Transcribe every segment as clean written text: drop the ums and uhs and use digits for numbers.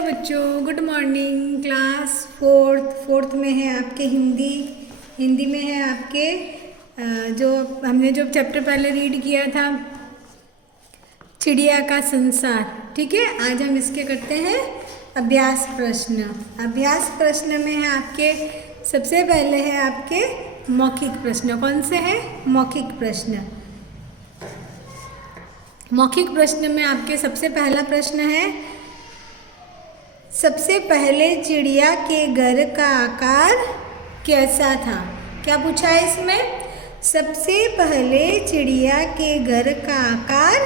Hello बच्चों, good morning. Class fourth में है आपके हिंदी में है आपके जो हमने जो चैप्टर पहले रीड किया था, चिड़िया का संसार। ठीक है, आज हम इसके करते हैं अभ्यास प्रश्न। अभ्यास प्रश्न में है आपके सबसे पहले है आपके मौखिक प्रश्न। कौन से हैं? मौखिक प्रश्न। मौखिक प्रश्न में आपके सबसे पहला प्रश्न है, सबसे पहले चिड़िया के घर का आकार कैसा था? क्या पूछा है इसमें? सबसे पहले चिड़िया के घर का आकार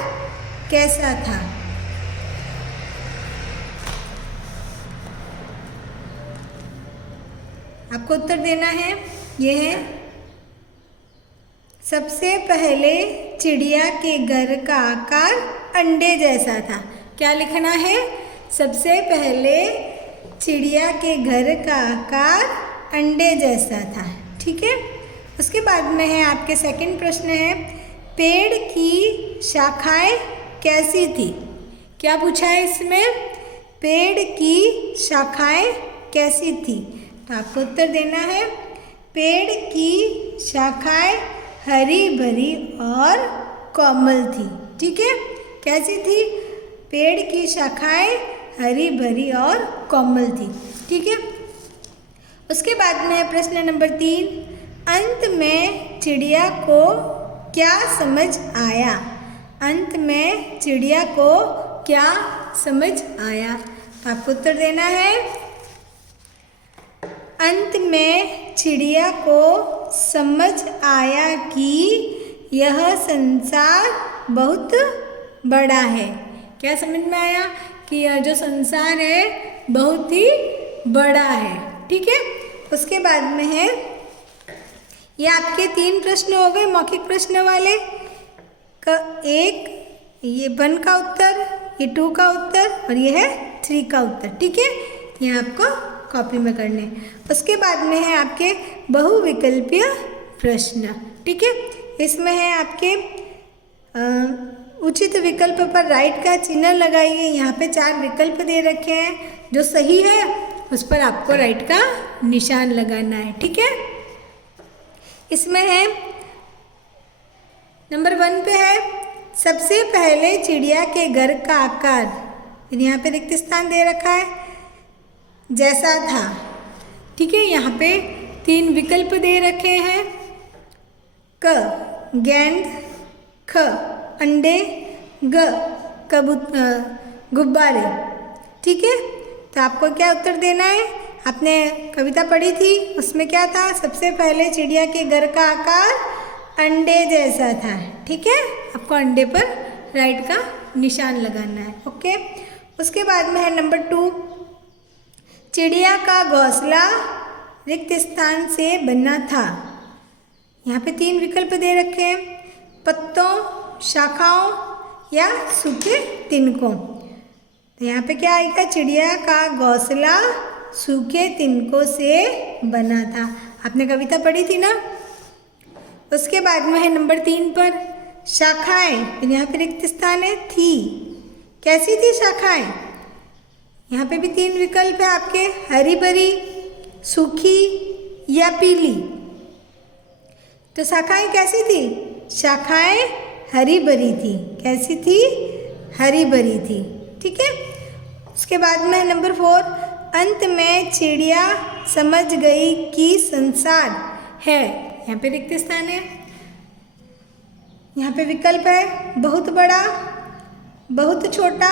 कैसा था? आपको उत्तर देना है। ये है, सबसे पहले चिड़िया के घर का आकार अंडे जैसा था। क्या लिखना है? सबसे पहले चिड़िया के घर का आकार अंडे जैसा था। ठीक है, उसके बाद में है आपके सेकंड प्रश्न है, पेड़ की शाखाएं कैसी थी? क्या पूछा है इसमें? पेड़ की शाखाएं कैसी थी? तो आपको उत्तर देना है, पेड़ की शाखाएं हरी भरी और कोमल थी। ठीक है, कैसी थी? पेड़ की शाखाएं हरी भरी और कोमल थी। ठीक है, उसके बाद में है प्रश्न नंबर 3, अंत में चिड़िया को क्या समझ आया? अंत में चिड़िया को क्या समझ आया? तो आपको उत्तर देना है, अंत में चिड़िया को समझ आया कि यह संसार बहुत बड़ा है। क्या समझ में आया? कि यह जो संसार है बहुत ही बड़ा है। ठीक है, उसके बाद में है, ये आपके 3 प्रश्न हो गए मौखिक प्रश्न वाले का। एक ये 1 का उत्तर, ये 2 का उत्तर और ये है 3 का उत्तर। ठीक है, ये आपको कॉपी में करने। उसके बाद में है आपके बहुविकल्पीय प्रश्न। ठीक है, इसमें है आपके उचित विकल्प पर राइट का चिन्ह लगाइए। यहाँ पे 4 विकल्प दे रखे हैं, जो सही है उस पर आपको राइट का निशान लगाना है। ठीक है, इसमें है नंबर 1 पे है, सबसे पहले चिड़िया के घर का आकार, यहाँ पे रिक्त स्थान दे रखा है, जैसा था। ठीक है, यहाँ पे 3 विकल्प दे रखे हैं, क गेंद, ख अंडे, ग गुब्बारे। ठीक है, तो आपको क्या उत्तर देना है? आपने कविता पढ़ी थी, उसमें क्या था? सबसे पहले चिड़िया के घर का आकार अंडे जैसा था। ठीक है, आपको अंडे पर राइट का निशान लगाना है। ओके, उसके बाद में है नंबर 2, चिड़िया का घोंसला रिक्त स्थान से बना था। यहाँ पे 3 विकल्प दे रखे हैं, पत्तों, शाखाओं या सूखे तिनकों। तो यहाँ पे क्या आएगा? चिड़िया का घोंसला सूखे तिनकों से बना था। आपने कविता पढ़ी थी ना। उसके बाद में है नंबर 3 पर, शाखाएं, यहाँ पे रिक्त स्थान है, थी। कैसी थी शाखाएं? यहाँ पे भी 3 विकल्प है आपके, हरी भरी, सूखी या पीली। तो शाखाएं कैसी थी? शाखाएं हरी भरी थी। कैसी थी? हरी भरी थी। ठीक है, उसके बाद में नंबर 4, अंत में चिड़िया समझ गई कि संसार है। यहाँ पे रिक्त स्थान है, यहाँ पे विकल्प है, बहुत बड़ा, बहुत छोटा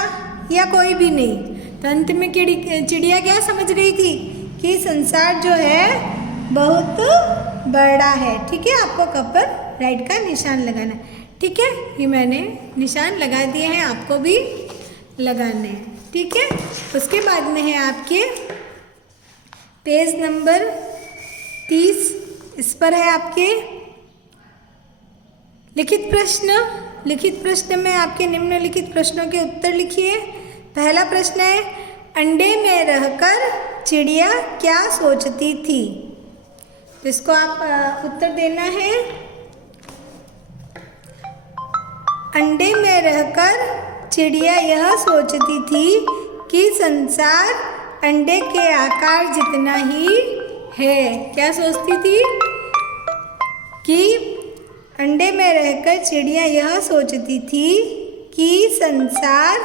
या कोई भी नहीं। तो अंत में चिड़िया क्या समझ गई थी? कि संसार जो है बहुत बड़ा है। ठीक है, आपको कप पर राइट का निशान लगाना है। ठीक है, ये मैंने निशान लगा दिए हैं, आपको भी लगाने हैं। ठीक है, उसके बाद में है आपके पेज नंबर 30, इस पर है आपके लिखित प्रश्न। लिखित प्रश्न में आपके निम्नलिखित प्रश्नों के उत्तर लिखिए। पहला प्रश्न है, अंडे में रहकर चिड़िया क्या सोचती थी? इसको आप उत्तर देना है, अंडे में रहकर चिड़िया यह सोचती थी कि संसार अंडे के आकार जितना ही है। क्या सोचती थी कि अंडे में रहकर चिड़िया यह सोचती थी कि संसार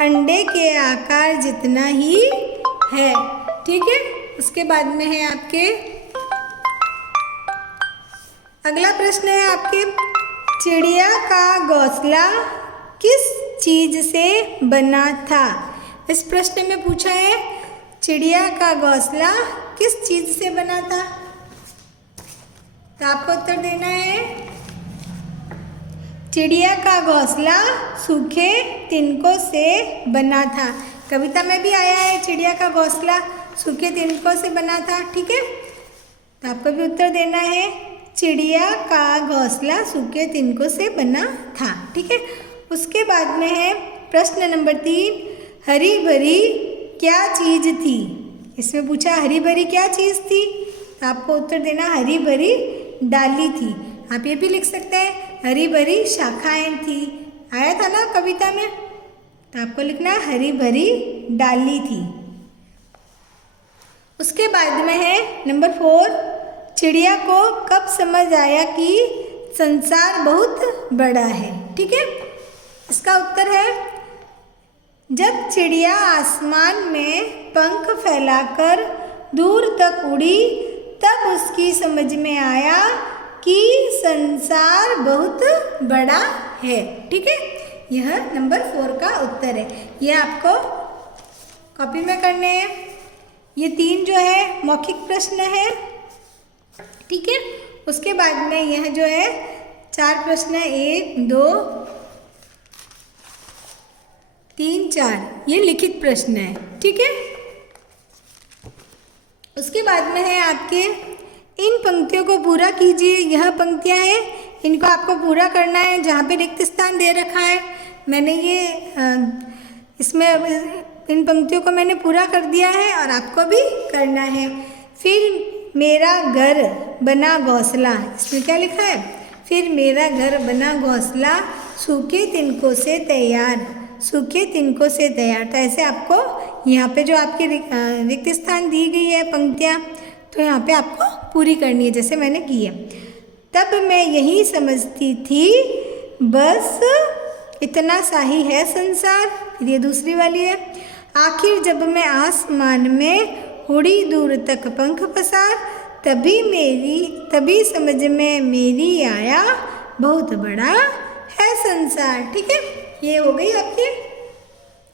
अंडे के आकार जितना ही है। ठीक है, उसके बाद में है आपके अगला प्रश्न है आपके, चिड़िया का घोंसला किस चीज से बना था। इस प्रश्न में पूछा है चिड़िया का घोंसला किस चीज से बना था। तो आपको उत्तर देना है चिड़िया का घोंसला सूखे तिनकों से बना था। कविता में भी आया है चिड़िया का घोंसला सूखे तिनकों से बना था। ठीक है, तो आपको भी उत्तर देना है चिड़िया का घोंसला सूखे तिनकों से बना था। ठीक है, उसके बाद में है प्रश्न नंबर 3, हरी भरी क्या चीज थी। इसमें पूछा हरी भरी क्या चीज थी, तो आपको उत्तर देना हरी भरी डाली थी। आप ये भी लिख सकते हैं हरी भरी शाखाएं थी, आया था ना कविता में, तो आपको लिखना हरी भरी डाली थी। उसके बाद में है नंबर 4, चिड़िया को कब समझ आया कि संसार बहुत बड़ा है। ठीक है, इसका उत्तर है जब चिड़िया आसमान में पंख फैलाकर दूर तक उड़ी, तब उसकी समझ में आया कि संसार बहुत बड़ा है। ठीक है, यह नंबर 4 का उत्तर है। यह आपको कॉपी में करने हैं। ये 3 जो है मौखिक प्रश्न है। ठीक है, उसके बाद में यह जो है 4 प्रश्न है, 1 2 3 4, ये लिखित प्रश्न है। ठीक है, उसके बाद में है आपके इन पंक्तियों को पूरा कीजिए। यह पंक्तियां हैं, इनको आपको पूरा करना है। जहाँ पे रिक्त स्थान दे रखा है मैंने ये इसमें इन पंक्तियों को मैंने पूरा कर दिया है और आपको भी करना है। फिर मेरा घर बना घोंसला, इसमें क्या लिखा है, फिर मेरा घर बना घोंसला सूखे तिनकों से तैयार, सूखे तिनकों से तैयार। तो ऐसे आपको यहाँ पे जो आपके रिक्त स्थान दी गई है पंक्तियाँ, तो यहाँ पे आपको पूरी करनी है जैसे मैंने की है। तब मैं यही समझती थी बस इतना सा ही है संसार। फिर ये दूसरी वाली है, आखिर जब मैं आसमान में उड़ी दूर तक पंख पसार, तभी समझ में मेरी आया बहुत बड़ा है संसार। ठीक है, ये हो गई आपकी।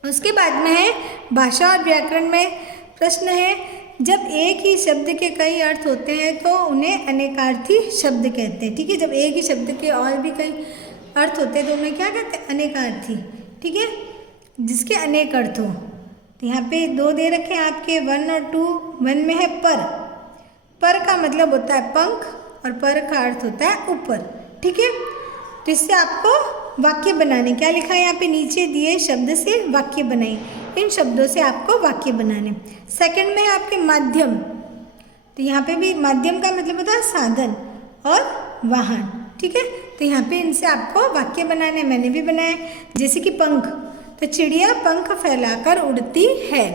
उसके बाद में है भाषा और व्याकरण में प्रश्न है, जब एक ही शब्द के कई अर्थ होते हैं तो उन्हें अनेकार्थी शब्द कहते हैं। ठीक है, जब एक ही शब्द के और भी कई अर्थ होते हैं तो उन्हें क्या कहते हैं, अनेकार्थी। ठीक है, जिसके अनेक अर्थ हो। तो यहाँ पे 2 दे रखे हैं आपके 1 और 2। 1 में है पर का मतलब होता है पंख और पर का अर्थ होता है ऊपर। ठीक है, तो इससे आपको वाक्य बनाने, क्या लिखा है यहाँ पे, नीचे दिए शब्द से वाक्य बनाए। इन शब्दों से आपको वाक्य बनाने। सेकंड में है आपके माध्यम, तो यहाँ पे भी माध्यम का मतलब होता है साधन और वाहन। ठीक है, तो यहाँ पे इनसे आपको वाक्य बनाने, मैंने भी बनाए। जैसे कि पंख, तो चिड़िया पंख फैलाकर उड़ती है।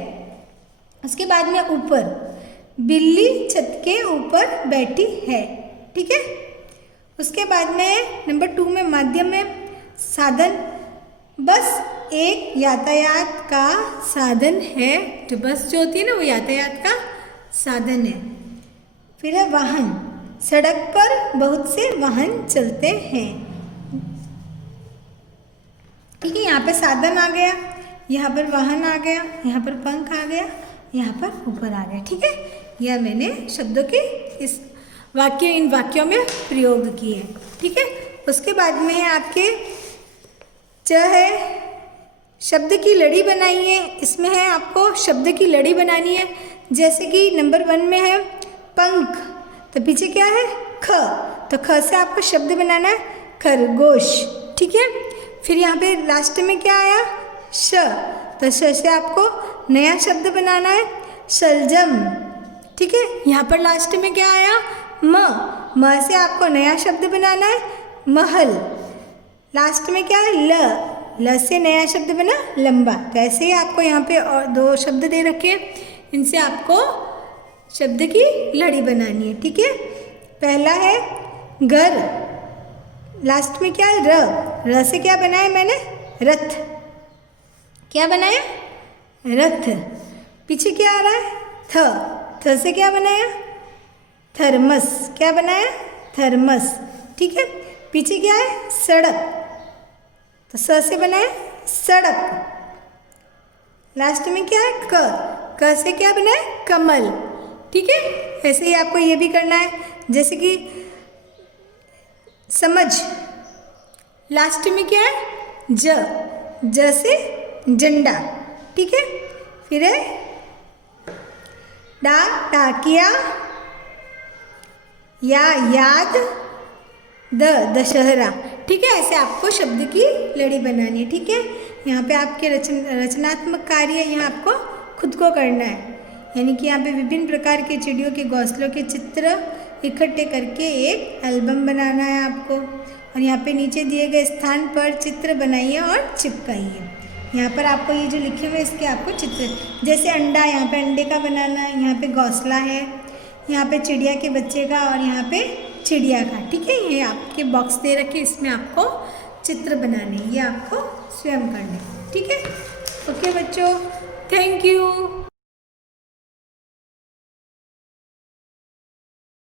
उसके बाद में ऊपर, बिल्ली छत के ऊपर बैठी है। ठीक है, उसके बाद में नंबर 2 में माध्यम में साधन, बस एक यातायात का साधन है। तो बस जो होती है ना वो यातायात का साधन है। फिर है वाहन, सड़क पर बहुत से वाहन चलते हैं। ठीक है, यहाँ पे साधन आ गया, यहाँ पर वाहन आ गया, यहाँ पर पंख आ गया, यहाँ पर ऊपर आ गया। ठीक है, यह मैंने शब्दों के इस इन वाक्यों में प्रयोग किए। ठीक है, उसके बाद में है आपके है शब्द की लड़ी बनाइए। इसमें है आपको शब्द की लड़ी बनानी है। जैसे कि नंबर 1 में है पंख, तो पीछे क्या है, ख, तो ख से आपको शब्द बनाना है खरगोश। ठीक है, फिर यहाँ पे लास्ट में क्या आया, श, तो श से आपको नया शब्द बनाना है शलजम। ठीक है, यहाँ पर लास्ट में क्या आया, म से आपको नया शब्द बनाना है महल। लास्ट में क्या है, ल, ल से नया शब्द बना लंबा। तो ऐसे ही आपको यहाँ पे और 2 शब्द दे रखे हैं, इनसे आपको शब्द की लड़ी बनानी है। ठीक है, पहला है घर, लास्ट में क्या है र से क्या बनाया मैंने रथ। क्या बनाया रथ। पीछे क्या आ रहा है थ से क्या बनाया थर्मस। क्या बनाया थर्मस। ठीक है, पीछे क्या है सड़क, तो स से बनाया सड़क। लास्ट में क्या है क से क्या बनाया कमल। ठीक है, ऐसे ही आपको ये भी करना है, जैसे कि समझ, लास्ट में क्या है ज से झंडा। ठीक है, फिर है डाकिया, याद, दशहरा। ठीक है, ऐसे आपको शब्द की लड़ी बनानी है। ठीक है, यहाँ पे आपके रचनात्मक कार्य यहाँ आपको खुद को करना है, यानी कि यहाँ पे विभिन्न प्रकार के चिड़ियों के घोंसलों के चित्र इकट्ठे करके एक एल्बम बनाना है आपको। और यहाँ पे नीचे दिए गए स्थान पर चित्र बनाइए और चिपकाइए। यहाँ पर आपको ये जो लिखे हुए इसके आपको चित्र, जैसे अंडा, यहाँ पे अंडे का बनाना है, यहाँ पे घोंसला है, यहाँ पे चिड़िया के बच्चे का और यहाँ पे चिड़िया का। ठीक है, ये आपके बॉक्स दे रखे, इसमें आपको चित्र बनाने, ये आपको स्वयं करने। ठीक है, ओके बच्चों, थैंक यू।